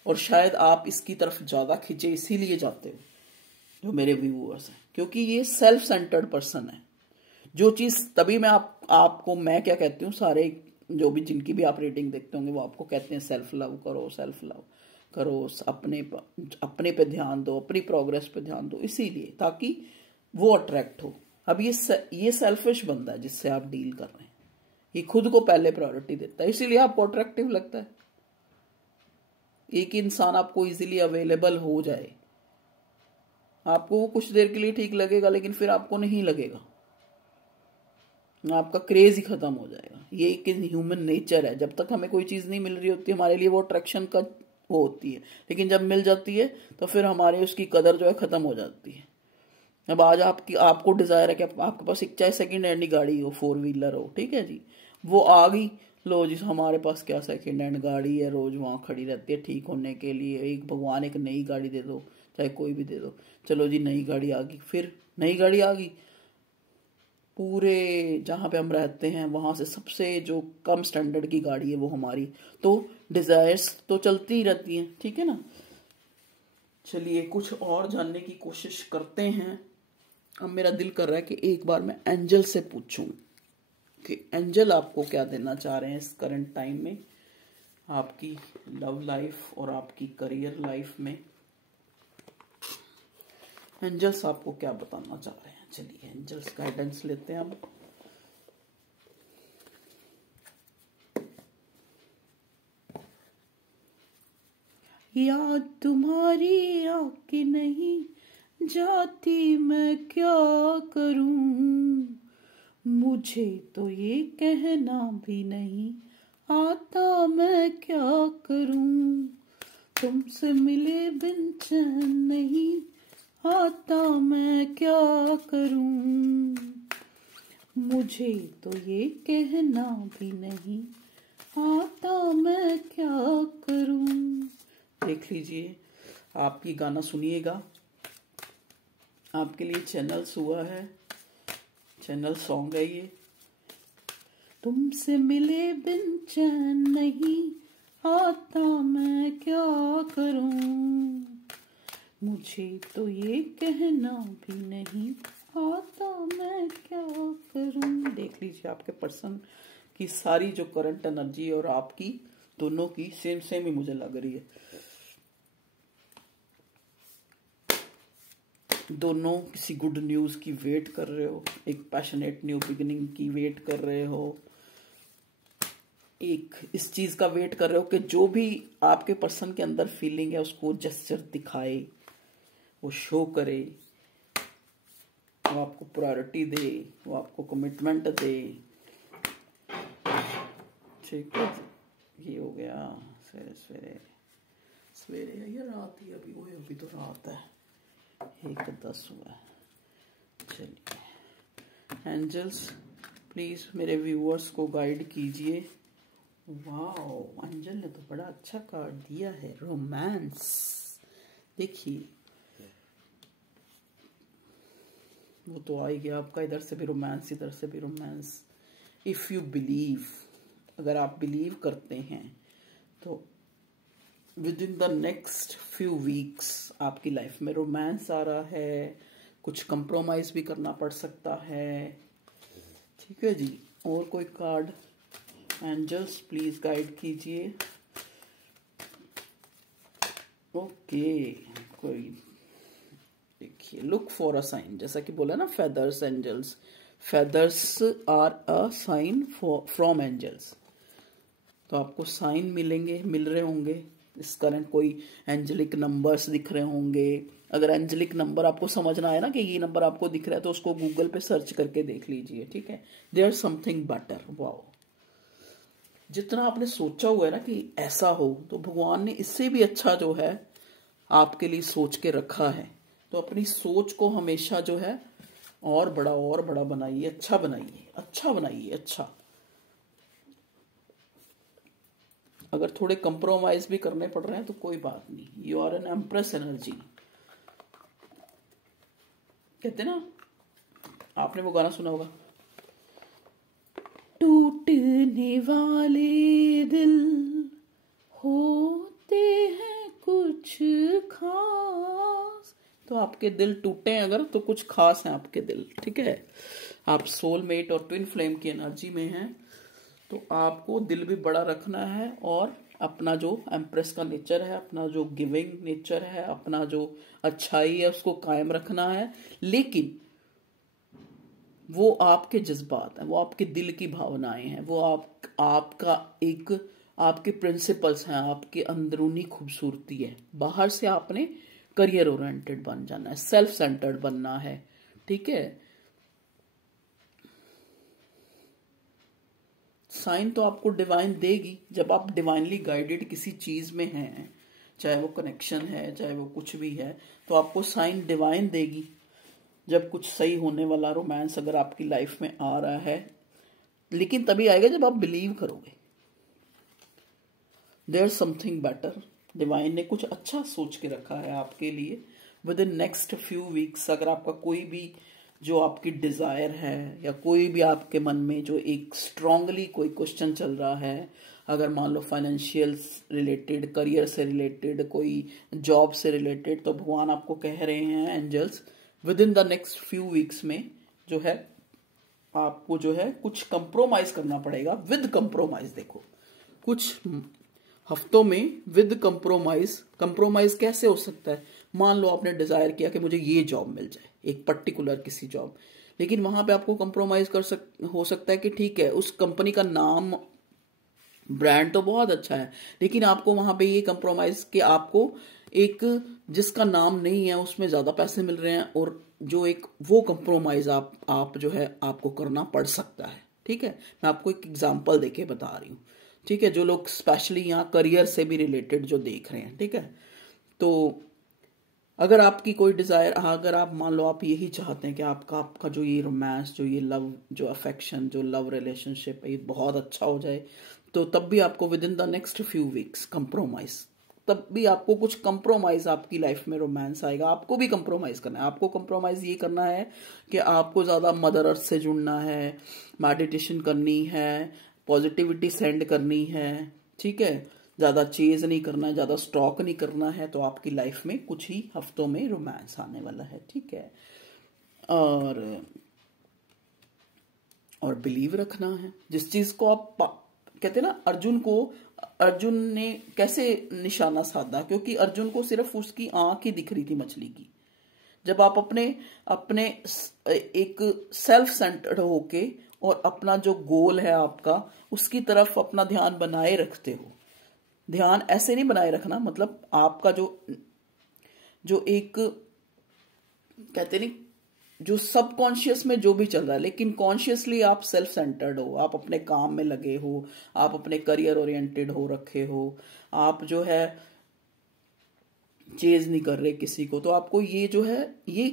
और शायद आप इसकी तरफ ज्यादा खिंचे इसीलिए जाते हो, जो मेरे व्यूअर्स हैं, क्योंकि ये सेल्फ सेंटर्ड पर्सन है। जो चीज तभी मैं आपको मैं क्या कहती हूँ, सारे जो भी जिनकी भी आप रेटिंग देखते होंगे वो आपको कहते हैं सेल्फ लव करो, सेल्फ लव करो, अपने पे ध्यान दो, अपनी प्रोग्रेस पे ध्यान दो, इसीलिए ताकि वो अट्रैक्ट हो। अब ये सेल्फिश बंदा है जिससे आप डील कर रहे हैं, ये खुद को पहले प्रायोरिटी देता है, इसीलिए आपको अट्रैक्टिव लगता है। एक इंसान आपको इजीली अवेलेबल हो जाए, आपको वो कुछ देर के लिए ठीक लगेगा, लेकिन फिर आपको नहीं लगेगा, आपका क्रेज ही खत्म हो जाएगा। ये एक ह्यूमन नेचर है। जब तक हमें कोई चीज नहीं मिल रही होती हमारे लिए वो अट्रैक्शन का वो होती है, लेकिन जब मिल जाती है तो फिर हमारे उसकी कदर जो है खत्म हो जाती है। अब आज आपको डिजायर है कि आपके पास एक चाहे सेकंड हैंड ही गाड़ी हो, 4 व्हीलर हो, ठीक है जी, वो आ गई, लो जी हमारे पास क्या सेकंड हैंड गाड़ी है, रोज वहां खड़ी रहती है ठीक होने के लिए, एक भगवान एक नई गाड़ी दे दो, चाहे कोई भी दे दो, चलो जी नई गाड़ी आ गई। फिर नई गाड़ी आ गई, पूरे जहाँ पे हम रहते हैं वहां से सबसे जो कम स्टैंडर्ड की गाड़ी है वो हमारी, तो डिजायर्स तो चलती ही रहती हैं, ठीक है ना। चलिए कुछ और जानने की कोशिश करते हैं। अब मेरा दिल कर रहा है कि एक बार मैं एंजल से पूछूं कि एंजल आपको क्या देना चाह रहे हैं इस करंट टाइम में, आपकी लव लाइफ और आपकी करियर लाइफ में। एंजल्स आपको क्या बताना चाह रहे हैं, चलिए एंजल्स गाइडेंस लेते हैं अब। याद तुम्हारी आके नहीं जाती मैं क्या करूं, मुझे तो ये कहना भी नहीं आता मैं क्या करूं, तुमसे मिले बिन चैन नहीं आता मैं क्या करूं, मुझे तो ये कहना भी नहीं आता मैं क्या करूं। देख लीजिए, आप ये गाना सुनिएगा, आपके लिए चैनल्स हुआ है, चैनल सॉन्ग है ये। तुमसे मिले बिन चैन नहीं आता मैं क्या करूं, मुझे तो ये कहना भी नहीं आता मैं क्या करूं। देख लीजिए आपके पर्सन की सारी जो करंट एनर्जी और आपकी दोनों की सेम सेम ही मुझे लग रही है। दोनों किसी गुड न्यूज की वेट कर रहे हो, एक पैशनेट न्यू बिगिनिंग की वेट कर रहे हो, एक इस चीज का वेट कर रहे हो कि जो भी आपके पर्सन के अंदर फीलिंग है उसको जेस्चर दिखाए, वो शो करे, वो आपको प्रायोरिटी दे, वो आपको कमिटमेंट दे। ठीक है, ये हो गया सवेरे सवेरे सवेरे, ये रात ही अभी वो अभी तो रात है, 1:10 हुआ है। चलिए एंजल्स प्लीज मेरे व्यूअर्स को गाइड कीजिए। वाओ, एंजल ने तो बड़ा अच्छा कार्ड दिया है, रोमांस। देखिए वो तो आ ही गया आपका, इधर से भी रोमांस इधर से भी रोमांस। इफ यू बिलीव, अगर आप बिलीव करते हैं तो with in the next few weeks आपकी लाइफ में रोमांस आ रहा है, कुछ कंप्रोमाइज भी करना पड़ सकता है। ठीक है जी, और कोई कार्ड एंजल्स प्लीज गाइड कीजिए। ओके, कोई देखिए, लुक फॉर अ साइन, जैसा कि बोला ना feathers angels, feathers are a sign from angels, तो आपको साइन मिल रहे होंगे इस करंट, कोई एंजेलिक नंबर्स दिख रहे होंगे। अगर एंजेलिक नंबर आपको समझना है ना कि ये नंबर आपको दिख रहा है, तो उसको गूगल पे सर्च करके देख लीजिए, ठीक है। देयर समथिंग बेटर, वाओ, जितना आपने सोचा हुआ है ना कि ऐसा हो, तो भगवान ने इससे भी अच्छा जो है आपके लिए सोच के रखा है। तो अपनी सोच को हमेशा जो है और बड़ा बनाइए, अच्छा बनाइए, अच्छा बनाइए, अच्छा। अगर थोड़े कंप्रोमाइज भी करने पड़ रहे हैं तो कोई बात नहीं, you are an empress energy. कहते ना, आपने वो गाना सुना होगा, टूटने वाले दिल होते हैं कुछ खास। तो आपके दिल टूटे हैं अगर, तो कुछ खास है आपके दिल, ठीक है। आप सोलमेट और ट्विन फ्लेम की एनर्जी में हैं, तो आपको दिल भी बड़ा रखना है और अपना जो एम्प्रेस का नेचर है, अपना जो गिविंग नेचर है, अपना जो अच्छाई है उसको कायम रखना है। लेकिन वो आपके जज्बात हैं, वो आपके दिल की भावनाएं हैं, वो आपका एक आपके प्रिंसिपल्स हैं, आपके अंदरूनी खूबसूरती है। बाहर से आपने करियर ओरिएंटेड बन जाना है, सेल्फ सेंटर्ड बनना है, ठीक है। साइन तो आपको डिवाइन देगी जब आप डिवाइनली गाइडेड किसी चीज में हैं, चाहे वो कनेक्शन है, चाहे वो कुछ भी है, तो आपको साइन डिवाइन देगी। जब कुछ सही होने वाला रोमांस अगर आपकी लाइफ में आ रहा है, लेकिन तभी आएगा जब आप बिलीव करोगे देयर समथिंग बेटर। डिवाइन ने कुछ अच्छा सोच के रखा है आपके लिए with in next few weeks. अगर आपका कोई भी जो आपकी डिजायर है या कोई भी आपके मन में जो एक स्ट्रांगली कोई क्वेश्चन चल रहा है, अगर मान लो फाइनेंशियल रिलेटेड, करियर से रिलेटेड, कोई जॉब से रिलेटेड, तो भगवान आपको कह रहे हैं, angels, within the next few weeks में जो है आपको जो है कुछ कंप्रोमाइज करना पड़ेगा। विद कंप्रोमाइज, देखो कुछ हफ्तों में विद कंप्रोमाइज। कंप्रोमाइज कैसे हो सकता है? मान लो आपने डिजायर किया कि मुझे ये जॉब मिल जाए, एक पर्टिकुलर किसी जॉब, लेकिन वहां पे आपको कंप्रोमाइज हो सकता है कि ठीक है उस कंपनी का नाम, ब्रांड तो बहुत अच्छा है, लेकिन आपको वहां पे ये कंप्रोमाइज कि आपको एक जिसका नाम नहीं है उसमें ज्यादा पैसे मिल रहे हैं, और जो एक वो कंप्रोमाइज आप जो है आपको करना पड़ सकता है, ठीक है। मैं आपको एक एग्जांपल देके बता रही हूँ, ठीक है, जो लोग स्पेशली यहाँ करियर से भी रिलेटेड जो देख रहे हैं, ठीक है। तो अगर आपकी कोई डिजायर, अगर आप मान लो आप यही चाहते हैं कि आपका जो ये रोमांस, जो ये लव, जो अफेक्शन, जो लव रिलेशनशिप है, ये बहुत अच्छा हो जाए, तो तब भी आपको with in the next few weeks compromise, तब भी आपको कुछ कंप्रोमाइज आपकी लाइफ में रोमांस आएगा। आपको भी कंप्रोमाइज करना है। आपको कंप्रोमाइज ये करना है कि आपको ज्यादा मदर अर्थ से जुड़ना है, मेडिटेशन करनी है, पॉजिटिविटी सेंड करनी है, ठीक है, ज्यादा चेज नहीं करना है, ज्यादा स्टॉक नहीं करना है, तो आपकी लाइफ में कुछ ही हफ्तों में रोमांस आने वाला है, ठीक है। और बिलीव रखना है जिस चीज को आप कहते हैं ना, अर्जुन ने कैसे निशाना साधा, क्योंकि अर्जुन को सिर्फ उसकी आंख ही दिख रही थी मछली की। जब आप अपने एक सेल्फ सेंटर्ड होके और अपना जो गोल है आपका, उसकी तरफ अपना ध्यान बनाए रखते हो। ध्यान ऐसे नहीं बनाए रखना, मतलब आपका जो एक कहते नहीं, जो सबकॉन्शियस में जो भी चल रहा है, लेकिन कॉन्शियसली आप सेल्फ सेंटर्ड हो, आप अपने काम में लगे हो, आप अपने करियर ओरिएंटेड हो रखे हो, आप जो है चेज नहीं कर रहे किसी को, तो आपको ये जो है ये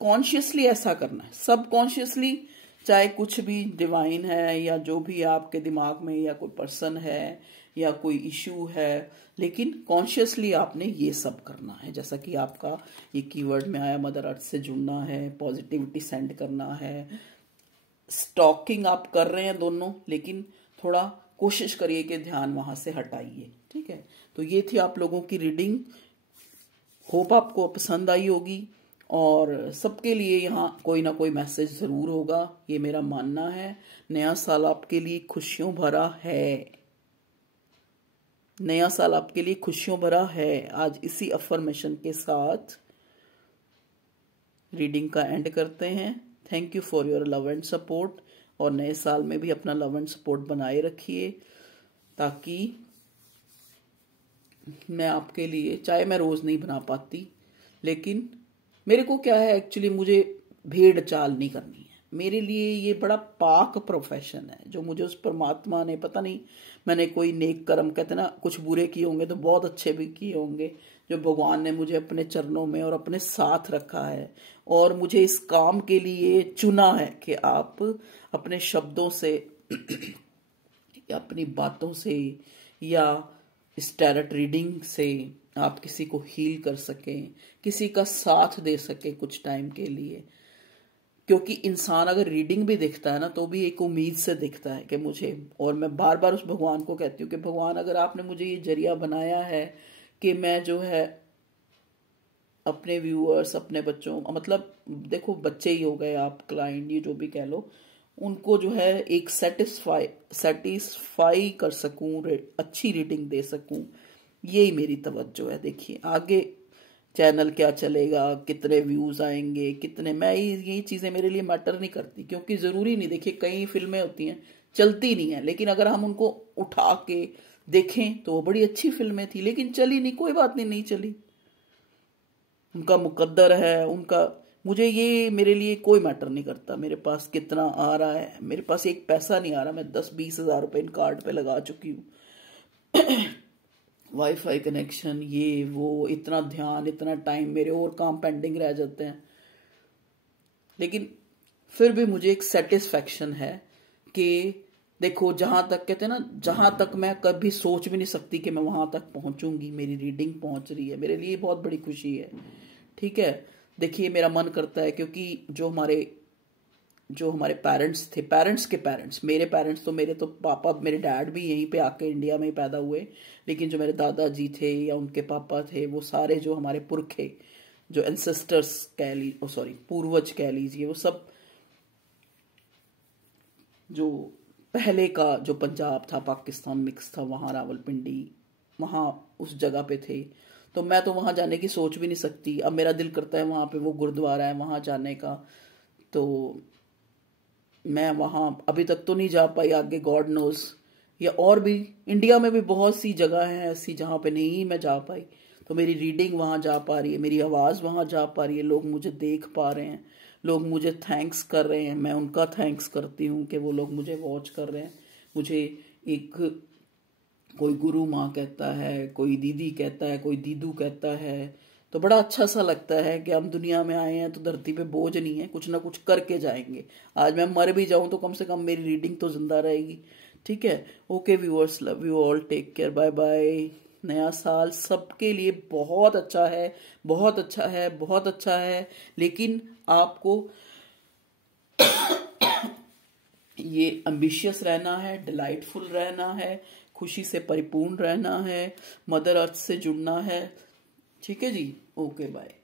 कॉन्शियसली ऐसा करना है। सबकॉन्शियसली चाहे कुछ भी डिवाइन है या जो भी आपके दिमाग में, या कोई पर्सन है या कोई इश्यू है, लेकिन कॉन्शियसली आपने ये सब करना है। जैसा कि आपका ये कीवर्ड में आया, मदर अर्थ से जुड़ना है, पॉजिटिविटी सेंड करना है, स्टॉकिंग आप कर रहे हैं दोनों, लेकिन थोड़ा कोशिश करिए कि ध्यान वहां से हटाइए, ठीक है। तो ये थी आप लोगों की रीडिंग, होप आपको पसंद आई होगी, और सबके लिए यहाँ कोई ना कोई मैसेज जरूर होगा, ये मेरा मानना है। नया साल आपके लिए खुशियों भरा है, नया साल आपके लिए खुशियों भरा है। आज इसी अफर्मेशन के साथ रीडिंग का एंड करते हैं। Thank you for your love and support, और नए साल में भी अपना लव एंड सपोर्ट बनाए रखिए, ताकि मैं आपके लिए, चाहे मैं रोज नहीं बना पाती, लेकिन मेरे को क्या है, एक्चुअली मुझे भेड़ चाल नहीं करनी है। मेरे लिए ये बड़ा पाक प्रोफेशन है, जो मुझे उस परमात्मा ने, पता नहीं मैंने कोई नेक कर्म, कहते ना, कुछ बुरे किए होंगे तो बहुत अच्छे भी किए होंगे, जो भगवान ने मुझे अपने चरणों में और अपने साथ रखा है, और मुझे इस काम के लिए चुना है कि आप अपने शब्दों से या अपनी बातों से या इस टैरट रीडिंग से आप किसी को हील कर सकें, किसी का साथ दे सकें कुछ टाइम के लिए। क्योंकि इंसान अगर रीडिंग भी देखता है ना तो भी एक उम्मीद से देखता है कि मुझे, और मैं बार बार उस भगवान को कहती हूँ कि भगवान अगर आपने मुझे ये जरिया बनाया है कि मैं जो है अपने व्यूअर्स, अपने बच्चों, मतलब देखो बच्चे ही हो गए आप, क्लाइंट, ये जो भी कह लो, उनको जो है एक सेटिस्फाई कर सकूं, अच्छी रीडिंग दे सकूं, यही मेरी तवज्जो है। देखिए आगे चैनल क्या चलेगा, कितने व्यूज आएंगे, कितने, मैं ये चीजें मेरे लिए मैटर नहीं करती, क्योंकि जरूरी नहीं, देखिए कई फिल्में होती हैं चलती नहीं है, लेकिन अगर हम उनको उठा के देखें तो वो बड़ी अच्छी फिल्में थी, लेकिन चली नहीं, कोई बात नहीं, नहीं चली, उनका मुकद्दर है उनका। मुझे ये, मेरे लिए कोई मैटर नहीं करता मेरे पास कितना आ रहा है, मेरे पास एक पैसा नहीं आ रहा, मैं 10-20 हज़ार रुपए इन कार्ड पे लगा चुकी हूँ। वाईफाई कनेक्शन, ये वो, इतना ध्यान, इतना टाइम, मेरे और काम पेंडिंग रह जाते हैं, लेकिन फिर भी मुझे एक सेटिस्फेक्शन है कि देखो जहां तक कहते हैं ना, जहां तक मैं कभी सोच भी नहीं सकती कि मैं वहां तक पहुंचूंगी, मेरी रीडिंग पहुंच रही है, मेरे लिए बहुत बड़ी खुशी है। ठीक है, देखिए मेरा मन करता है, क्योंकि जो हमारे पेरेंट्स थे, पेरेंट्स के पेरेंट्स, मेरे पेरेंट्स तो, मेरे तो पापा, मेरे डैड भी यहीं पे आके इंडिया में ही पैदा हुए, लेकिन जो मेरे दादाजी थे या उनके पापा थे, वो सारे जो हमारे पुरखे, जो एंसेस्टर्स कह ली, ओ सॉरी पूर्वज कह लीजिए, वो सब जो पहले का जो पंजाब था, पाकिस्तान मिक्स था, वहाँ रावलपिंडी, वहाँ उस जगह पे थे, तो मैं तो वहाँ जाने की सोच भी नहीं सकती। अब मेरा दिल करता है, वहाँ पे वो गुरुद्वारा है, वहाँ जाने का, तो मैं वहाँ अभी तक तो नहीं जा पाई, आगे गॉड नोज, या और भी इंडिया में भी बहुत सी जगह हैं ऐसी जहाँ पे नहीं मैं जा पाई, तो मेरी रीडिंग वहाँ जा पा रही है, मेरी आवाज़ वहाँ जा पा रही है, लोग मुझे देख पा रहे हैं, लोग मुझे थैंक्स कर रहे हैं, मैं उनका थैंक्स करती हूँ कि वो लोग मुझे वॉच कर रहे हैं, मुझे एक कोई गुरु माँ कहता है, कोई दीदी कहता है, कोई दीदू कहता है, तो बड़ा अच्छा सा लगता है कि हम दुनिया में आए हैं तो धरती पे बोझ नहीं है, कुछ ना कुछ करके जाएंगे। आज मैं मर भी जाऊं तो कम से कम मेरी रीडिंग तो जिंदा रहेगी। ठीक है, okay viewers, love you all, take care, bye bye. नया साल सबके लिए बहुत अच्छा है, बहुत अच्छा है, बहुत अच्छा है, लेकिन आपको ये एम्बिशियस रहना है, डिलाइटफुल रहना है, खुशी से परिपूर्ण रहना है, मदर अर्थ से जुड़ना है। ठीक है जी, ओके बाय।